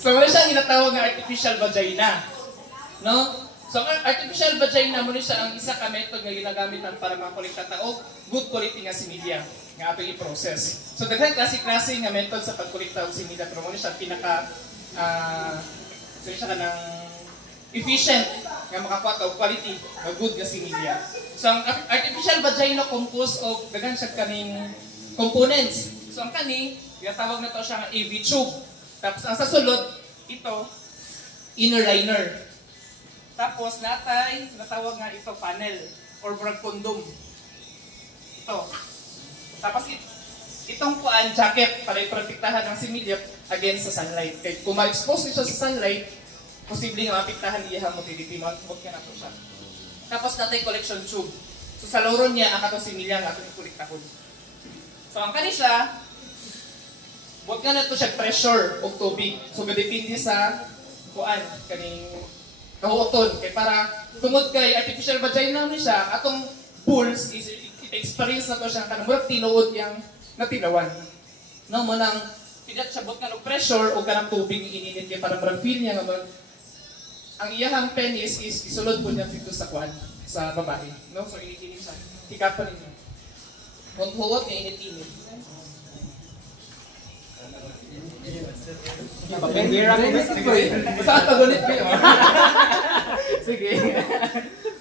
So muna siya ginatawag nga artificial vagina. No? So ang artificial vagina muna siya ang isa ka method nga ginagamit para makolekta taog good quality nga similya nga atong i-process. So daghan klase-klase nga method sa pagkolekta og similya pero muna siya pinaka siya kanang efficient nga makakuha og quality nga good nga similya. So ang artificial vagina composed of daghan siya kaning components. So ang kani ginatawag na to siya nga AV tube. Tapos ang sa sulod ito inner liner. Tapos natawag nga ito panel or brag condom. Ito. Tapos itong kuan jacket para iprotektahan ang similya against sa sunlight. Kaya kung ma-expose siya sa sunlight, posibleng maapektahan niya ang motility. Huwag ka na to siya. Tapos natay collection tube. So sa loron niya ang katong similya nga atong ikuliktahon. So ang kani siya, huwag ka na to siya pressure o tubig. So gadipindi sa kuan kaning kahuoton kay para tungod kay artificial vagina ni siya atong pulse is experience na to siya kanang murag tinuod yang natinawan no mo nang pidat siya bot nga og pressure o kanang tubig ininit kay para murag feel niya nga ang iyahang penis is isulod po niya dito sa kuan sa babae no so init siya hikapan ninyo huwag nga init-init. Papingira ko ba? Saan pagunit ko yun? Sige.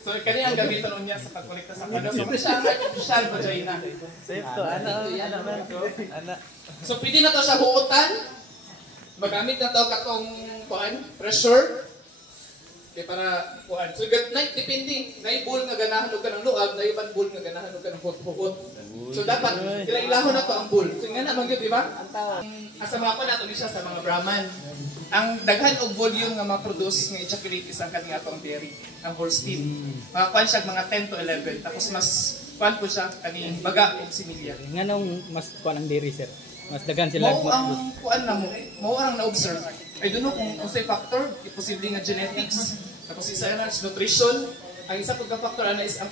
So, kani ang gamitan niya sa pagkolekta sa kano. So, siya ang artificial vagina. Safe to. Ana. So, pwede na to siya huutan. Magamit na to katong pressure. Kaya para kuan. So, depende. Naibul nga ganahan o ka ng luag, naiban bul nga ganahan o ka ng huot. So, dapat, ilahon na to ang bul. So, nga naman yun, di ba? Asa mga pa nato siya sa mga Brahman. Ang daghan og volume nga ma-produce nga ejaculate is ang kaning atong dairy, ang Holstein. Mga kwan siya mga 10 to 11. Tapos mas kwan po siya kaning baga og similya. Nganong mas kwan ang dairy sir? Mas daghan sila. Mao ang kuan na mo. Mao ang na-observe. I don't know kung say factor, posible nga genetics. Tapos isa na nutrition. Ang isa pagka factor ana is ang